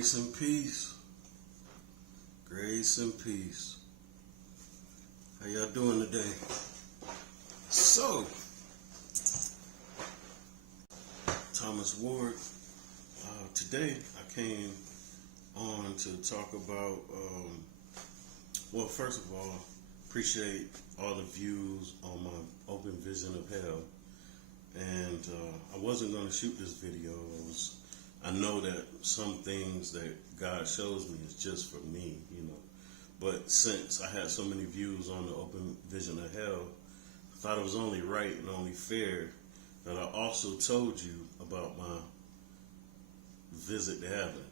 Grace and peace. Grace and peace. How y'all doing today? So, Thomas Ward. Today I came on to talk about, well, first of all, appreciate all the views on my Open Vision of Hell. And I wasn't going to shoot this video. I know that some things that God shows me is just for me, you know. But since I had so many views on the Open Vision of Hell, I thought it was only right and only fair that I also told you about my visit to heaven,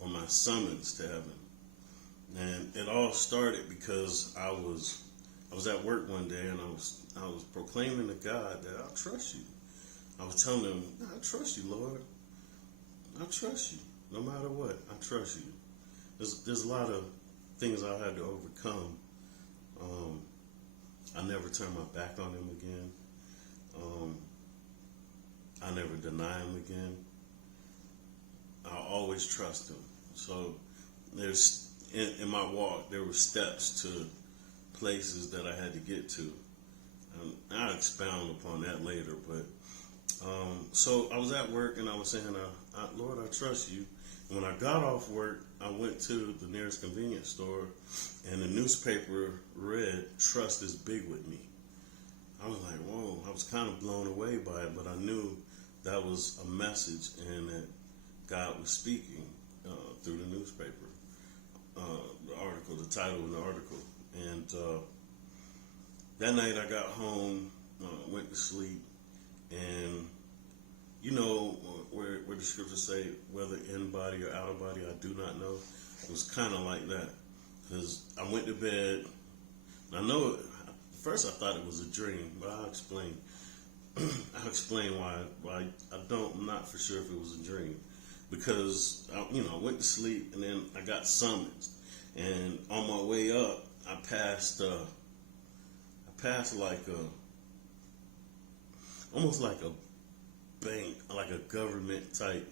or my summons to heaven. And it all started because I was at work one day, and I was proclaiming to God that I trust you. I was telling him, I trust you, Lord. I trust you. No matter what, I trust you. There's a lot of things I had to overcome. I never turned my back on him again. I never deny him again. I always trust him. So there's in my walk, there were steps to places that I had to get to. I'll expound upon that later, but so I was at work and I was saying, Lord, I trust you. And when I got off work, I went to the nearest convenience store, and the newspaper read, "Trust is big with me." I was like, whoa, I was kind of blown away by it, but I knew that was a message and that God was speaking through the newspaper, the article, the title of the article. And that night I got home, went to sleep, and you know where the scriptures say, whether in body or out of body, I do not know. It was kind of like that, because I went to bed. I know first I thought it was a dream, but I'll explain. I'll explain why I'm not for sure if it was a dream, because I went to sleep and then I got summoned, and on my way up I passed like almost like a bank, like a government type.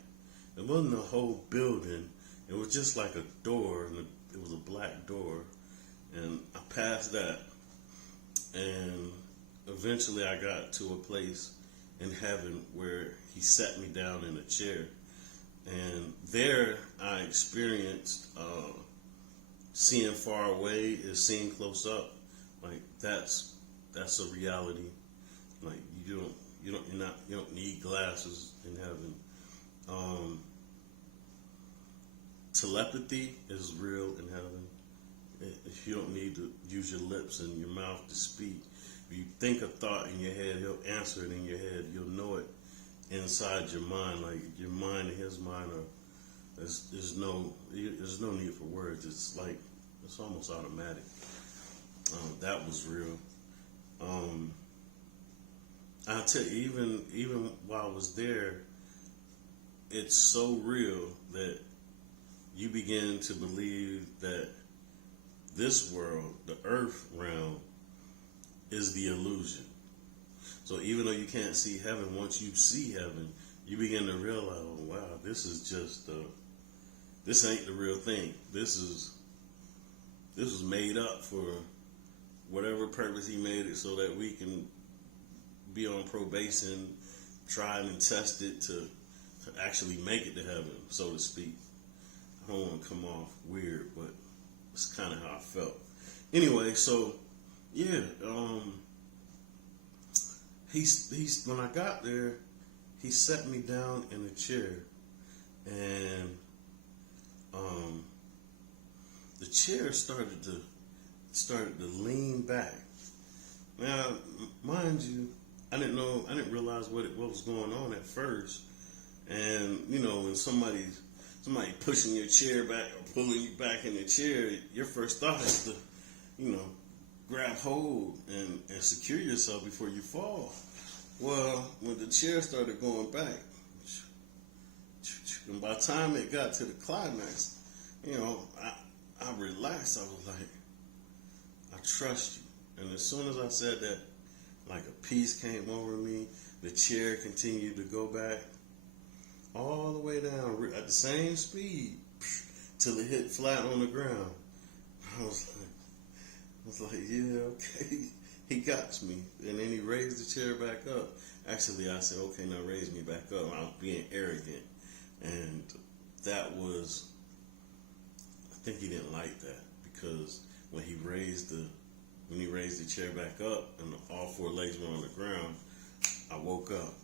It wasn't a whole building. It was just like a door, and it was a black door. And I passed that, and eventually I got to a place in heaven where he sat me down in a chair. And there I experienced seeing far away is seeing close up. Like that's a reality. Like you don't need glasses in heaven. Telepathy is real in heaven. If you don't need to use your lips and your mouth to speak, if you think a thought in your head, he'll answer it in your head. You'll know it inside your mind. Like your mind and his mind are. There's no need for words. It's almost automatic. That was real. I'll tell you, even while I was there, it's so real that you begin to believe that this world, the earth realm, is the illusion. So even though you can't see heaven, once you see heaven, you begin to realize, oh, wow, this is just this ain't the real thing. This was made up for whatever purpose he made it, so that we can be on probation, tried and tested to actually make it to heaven, so to speak. I don't want to come off weird, but it's kind of how I felt. Anyway, so yeah, he's when I got there, he set me down in a chair, and the chair started to lean back. Now, mind you, I didn't realize what was going on at first. And when somebody pushing your chair back or pulling you back in the chair, your first thought is to, grab hold and secure yourself before you fall. Well, when the chair started going back, and by the time it got to the climax, I relaxed. I was like, I trust you. And as soon as I said that, like a peace came over me, the chair continued to go back. all the way down at the same speed till it hit flat on the ground. I was like, yeah, okay. He got me. And then he raised the chair back up. Actually, I said, okay, now raise me back up. I was being arrogant. And that was, I think he didn't like that, because when he raised the chair back up and all four legs were on the ground, I woke up.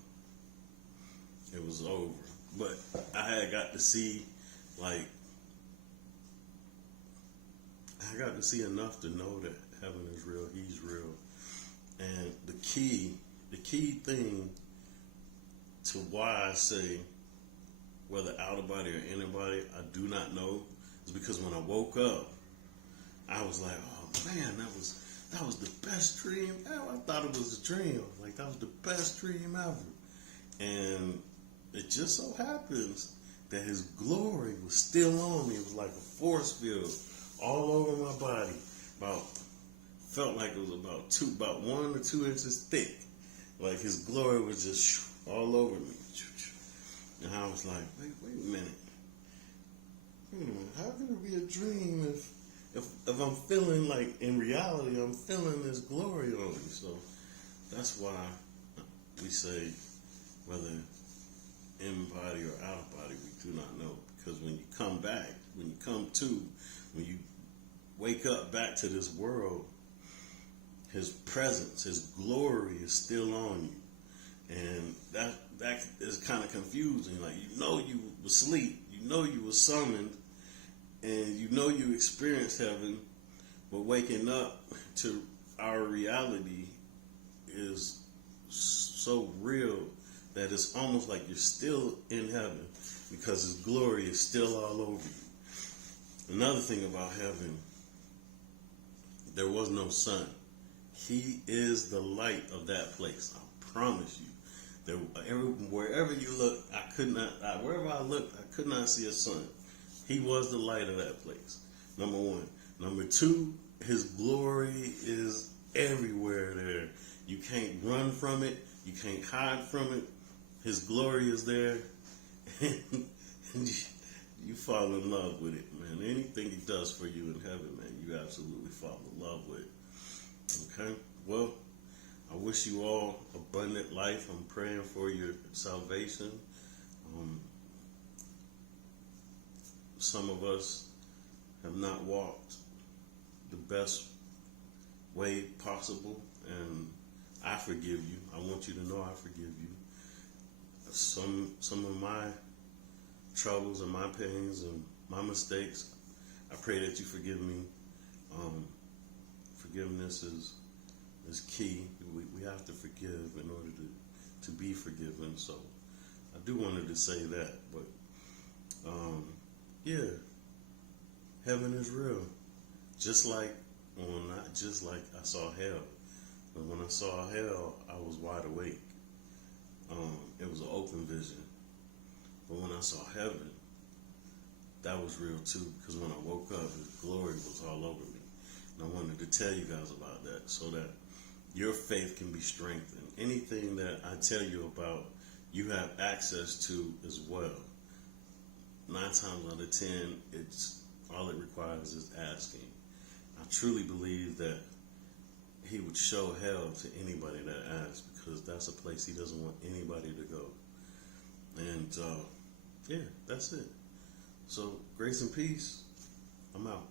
It was over. But I had got to see, like, I got to see enough to know that heaven is real, he's real. And the key thing to why I say, whether out of body or in body, I do not know, is because when I woke up, I was like, oh man, that was the best dream ever. I thought it was a dream. Like, that was the best dream ever. And it just so happens that his glory was still on me. It was like a force field all over my body. Felt like it was about 1 or 2 inches thick. Like his glory was just all over me. And I was like, wait a minute. How can it be a dream if I'm feeling like, in reality, I'm feeling this glory on me? So that's why we say, whether in body or out of body, we do not know. Because when you come back, when you wake up back to this world, his presence, his glory is still on you. And that is kind of confusing. Like, you were asleep, you were summoned, and you experienced heaven, but waking up to our reality is so real that it's almost like you're still in heaven, because his glory is still all over you. Another thing about heaven, there was no sun. He is the light of that place. I promise you. Wherever you look, wherever I looked, I could not see a sun. He was the light of that place. Number one. Number two, his glory is everywhere there. You can't run from it. You can't hide from it. His glory is there. And you fall in love with it, man. Anything he does for you in heaven, man, you absolutely fall in love with. Okay? Well, I wish you all abundant life. I'm praying for your salvation. Some of us have not walked the best way possible, and I forgive you. I want you to know I forgive you. Some of my troubles and my pains and my mistakes, I pray that you forgive me. Forgiveness is key. We have to forgive in order to be forgiven. So I do wanted to say that, but yeah, heaven is real. Not just like I saw hell, but when I saw hell, I was wide awake. It was an open vision. But when I saw heaven, that was real too, because when I woke up, his glory was all over me. And I wanted to tell you guys about that so that your faith can be strengthened. Anything that I tell you about, you have access to as well. 9 times out of 10, all it requires is asking. I truly believe that he would show hell to anybody that asks, because that's a place he doesn't want anybody to go. And yeah, that's it. So grace and peace. I'm out.